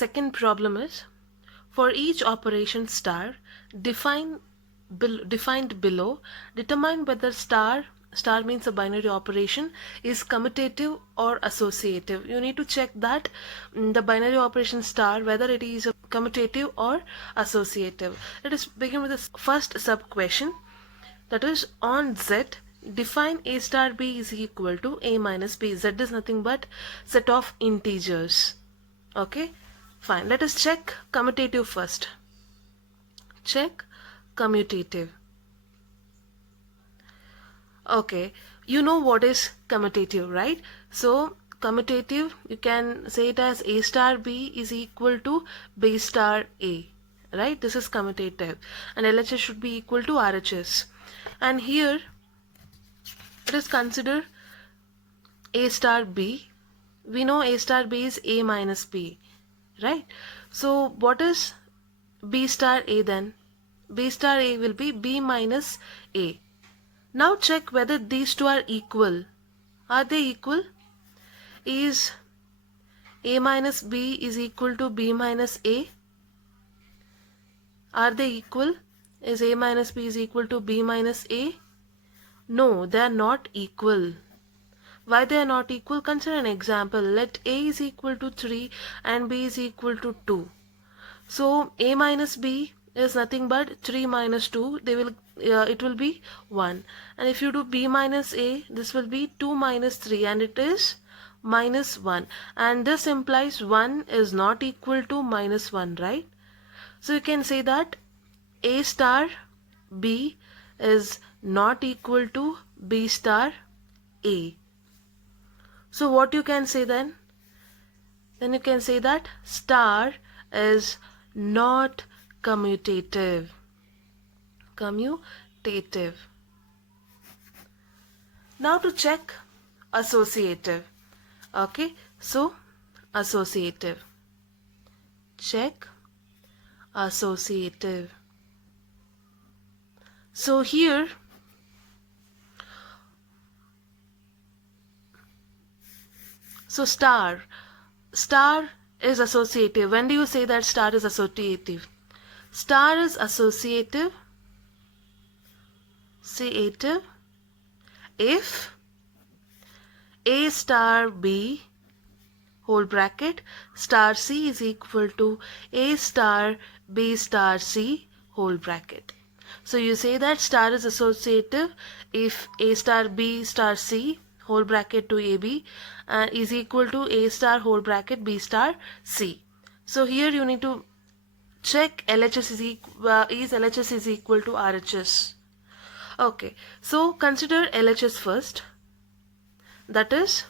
second problem is, for each operation star defined below, determine whether star means a binary operation is commutative or associative. You need to check that the binary operation star, whether it is a commutative or associative. Let us begin with the first sub question, that is, on Z, define A star B is equal to A minus B. Z is nothing but set of integers. Okay, fine. Let us check commutative first. Check commutative. Okay, you know what is commutative, right? So commutative, you can say it as A star B is equal to B star A, right? This is commutative, and LHS should be equal to RHS. And here let us consider A star B. We know A star B is A minus B, right? So what is B star A then? B star A will be B minus A. Now check whether these two are equal. Are they equal? Is A minus B is equal to B minus A? Are they equal? Is A minus B is equal to B minus A? No, they are not equal. Why they are not equal? Consider an example. Let A is equal to 3 and B is equal to 2. So A minus B is nothing but 3 minus 2. It will be 1. And if you do B minus A, this will be 2 minus 3, and it is minus 1. And this implies 1 is not equal to minus 1, right? So you can say that A star B is not equal to B star A. So what you can say then? Then you can say that star is not commutative. Commutative. Now to check associative. Okay, so associative. Check associative. So here star is associative. When do you say that star is associative? Star is associative if A star B whole bracket star C is equal to A star B star C whole bracket. So you say that star is associative if A star B star C whole bracket to AB is equal to A star whole bracket B star C. So here you need to check LHS is LHS is equal to RHS. Okay, so consider LHS first. That is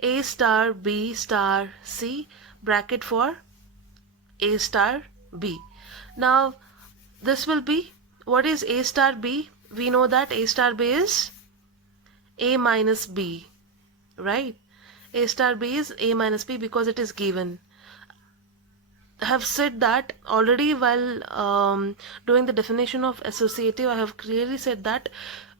A star B star C bracket for A star B. Now this will be, what is A star B? We know that A star B is A minus B, right? A star B is A minus B because it is given. I have said that already while doing the definition of associative. I have clearly said that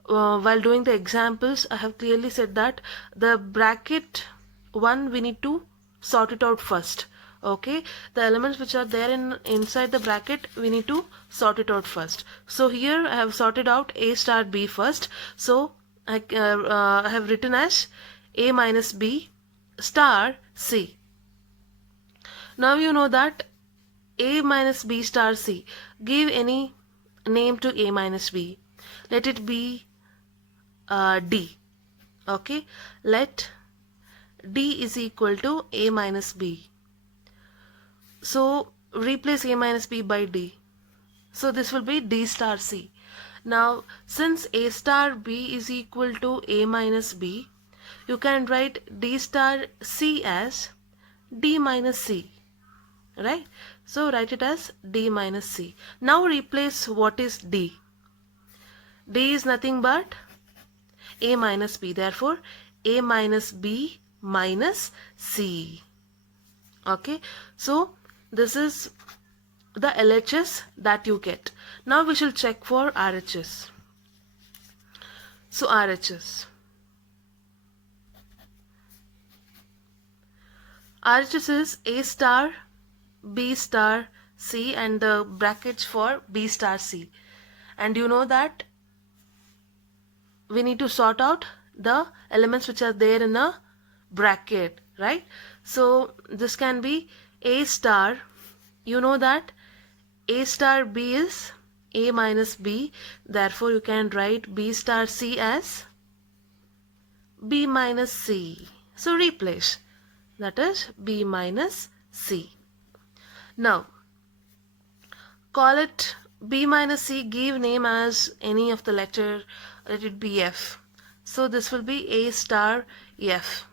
while doing the examples, I have clearly said that the bracket 1 we need to sort it out first. Okay, the elements which are there inside the bracket, we need to sort it out first. So here I have sorted out A star B first. So I have written as A minus B star C. Now you know that A minus B star C. Give any name to A minus B. Let it be D. Okay, let D is equal to A minus B. So replace A minus B by D. So this will be D star C. Now since A star B is equal to A minus B, you can write D star C as D minus C. Right? So write it as D minus C. Now replace what is D. D is nothing but A minus B. Therefore, A minus B minus C. Okay. So this is the LHS that you get. Now we shall check for RHS. So RHS. RHS is A star B star C and the brackets for B star C. And you know that we need to sort out the elements which are there in a bracket, right? So this can be A star. You know that A star B is A minus B. Therefore, you can write B star C as B minus C. So replace. That is B minus C. Now, call it B minus C, give name as any of the letter, let it be F. So this will be A star F.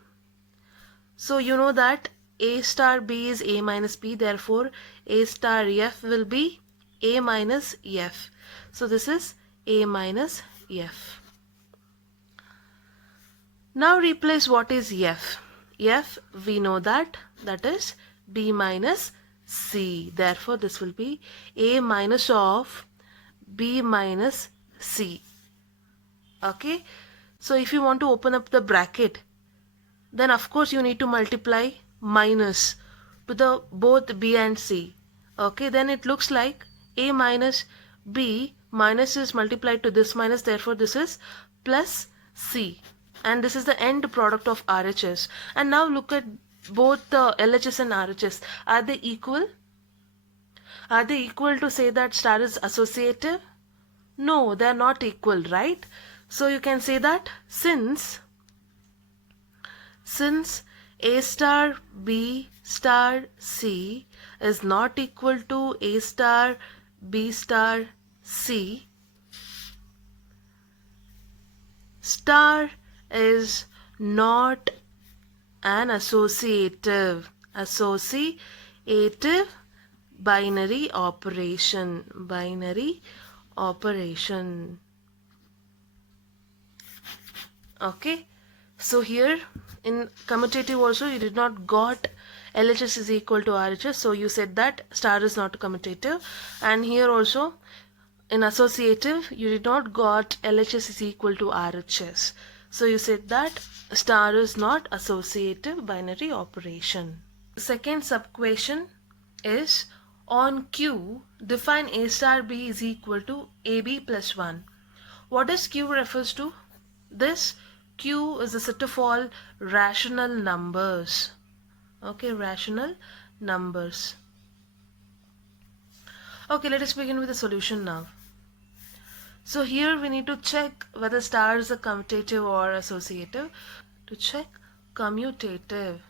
So you know that A star B is A minus B, therefore A star F will be A minus F. So this is A minus F. Now replace what is F. F, we know that is B minus C. Therefore this will be A minus of B minus C. Okay. So if you want to open up the bracket, then of course you need to multiply minus to the both B and C. Okay, then it looks like A minus B minus is multiplied to this minus, therefore this is plus C. And this is the end product of RHS. And now look at both the LHS and RHS. Are they equal? Are they equal to say that star is associative? No, they are not equal, right? So you can say that since A star B star C is not equal to A star B star C, star is not an associative binary operation. Okay, so here in commutative also you did not got LHS is equal to RHS, so you said that star is not commutative. And here also in associative you did not got LHS is equal to RHS, so you said that star is not associative binary operation. Second sub question is on Q, define A star B is equal to AB plus 1. What does Q refers to? This Q is a set of all rational numbers. Okay, rational numbers. Okay, let us begin with the solution now. So here we need to check whether star is a commutative or associative. To check commutative.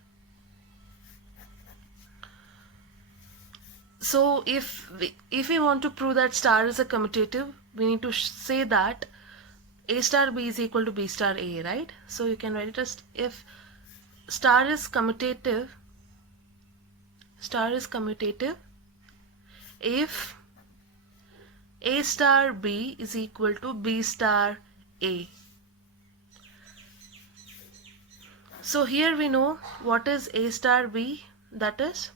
So if we want to prove that star is a commutative, we need to say that A star B is equal to B star A, right? So you can write it as if star is commutative if A star B is equal to B star A. So here we know what is A star B, that is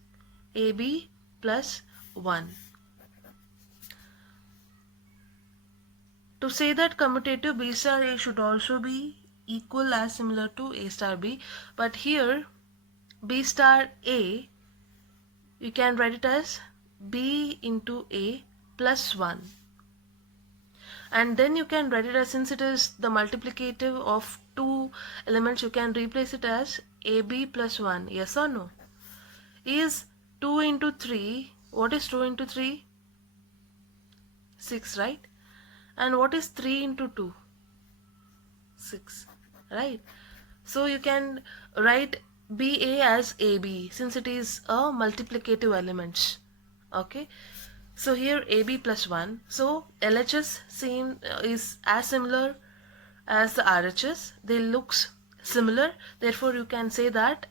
AB plus 1. To say that commutative, B star A should also be equal as similar to A star B, but here B star A, you can write it as B into A plus 1. And then you can write it as, since it is the multiplicative of two elements, you can replace it as AB plus 1. Yes or no? Is 2 into 3, what is 2 into 3? 6, right? And what is 3 into 2? 6, right? So you can write BA as AB since it is a multiplicative element. Okay, so here AB plus 1. So LHS is as similar as the RHS. They looks similar. Therefore you can say that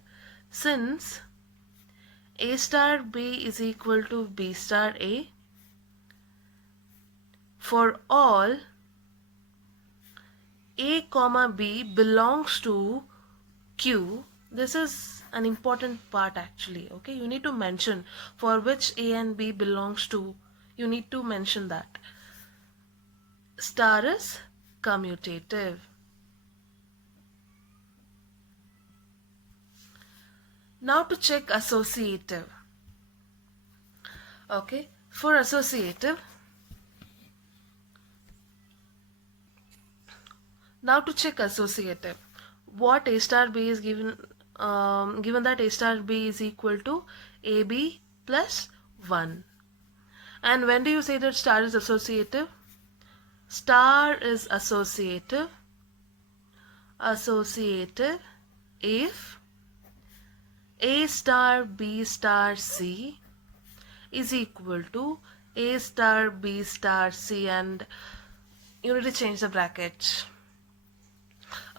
since A star B is equal to B star A, for all A comma B belongs to Q. This is an important part actually. Okay, you need to mention for which A and B belongs to. You need to mention that star is commutative. Now to check associative. Okay, for associative, now to check associative, what A star B is given, given that A star B is equal to AB plus 1. And when do you say that star is associative? Star is associative if A star B star C is equal to A star B star C, and you need to change the brackets.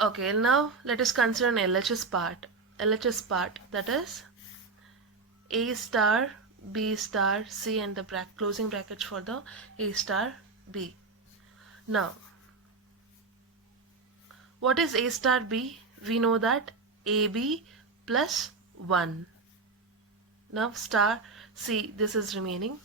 Okay, now let us consider an LHS part. LHS part, that is A star B star C and the closing brackets for the A star B. Now, what is A star B? We know that AB plus 1. Now star C, this is remaining.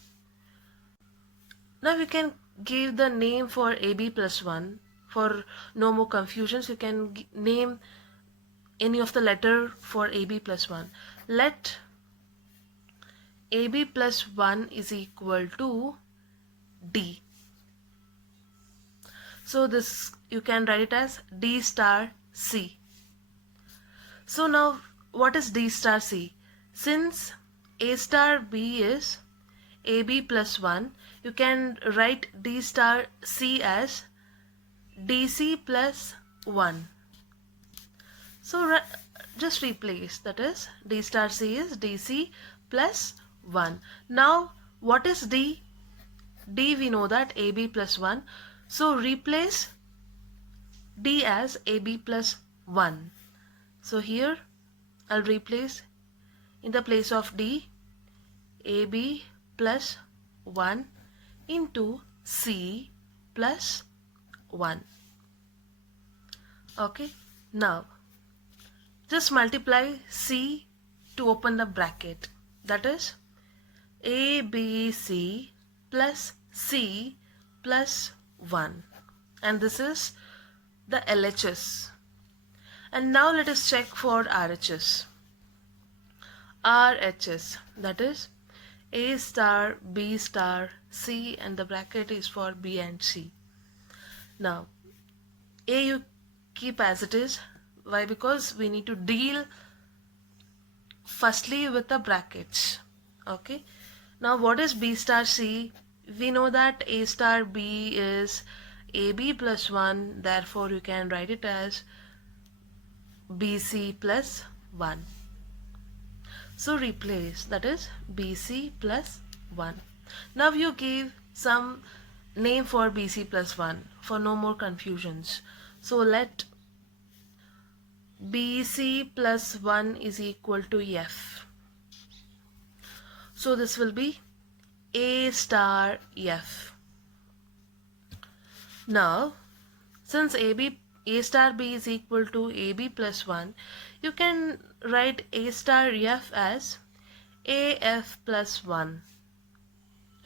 Now we can give the name for AB plus 1. For no more confusions, you can name any of the letter for AB plus 1. Let AB plus 1 is equal to D. So this you can write it as D star C. So now what is D star C? Since A star B is AB plus 1, you can write D star C as DC plus 1. So just replace, that is D star C is DC plus 1. Now what is D? D we know that AB plus 1. So replace D as AB plus 1. So here I'll replace in the place of D AB plus 1 into C plus 1. Okay, now just multiply C to open the bracket, that is ABC plus C plus 1, and this is the LHS. And now let us check for RHS. RHS, that is A star B star C, and the bracket is for B and C. Now A you keep as it is. Why? Because we need to deal firstly with the brackets. Okay, now what is B star C? We know that A star B is AB plus 1, therefore you can write it as BC plus 1. So replace, that is BC plus 1. Now you give some name for BC plus 1 for no more confusions. So let BC plus 1 is equal to F. So this will be A star F. Now since A star B is equal to AB plus 1, you can write A star F as AF plus 1.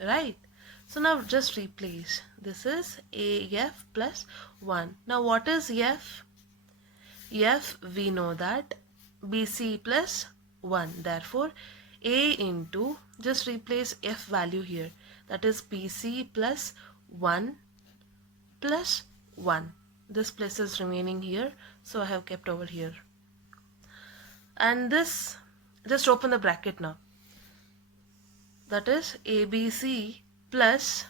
Right? So now just replace. This is AF plus 1. Now what is F? F we know that BC plus 1. Therefore A into, just replace F value here. That is BC plus 1 plus 1. This place is remaining here, so I have kept over here. And this, just open the bracket now. That is ABC plus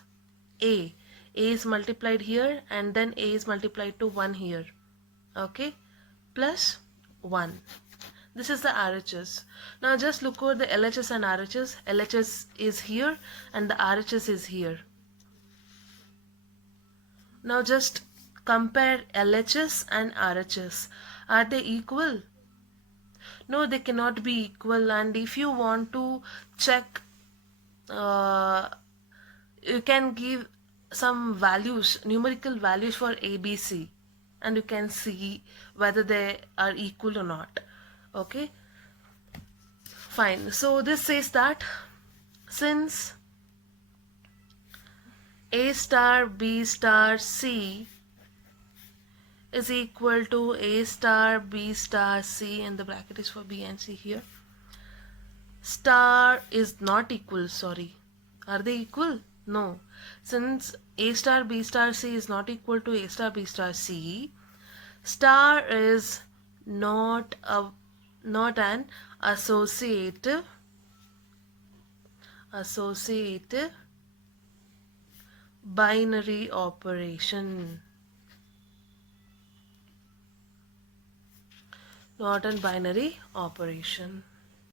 A. A is multiplied here and then A is multiplied to 1 here. Okay, plus 1. This is the RHS. Now just look over the LHS and RHS. LHS is here and the RHS is here. Now just compare LHS and RHS. Are they equal? No, they cannot be equal. And if you want to check, you can give some values, numerical values for ABC, and you can see whether they are equal or not. Okay, fine. So this says that since A star B star C is equal to A star B star C, and the bracket is for B and C here, star is not equal, sorry, Are they equal? No. Since A star B star C is not equal to A star B star C, star is not an associative binary operation. Not a binary operation.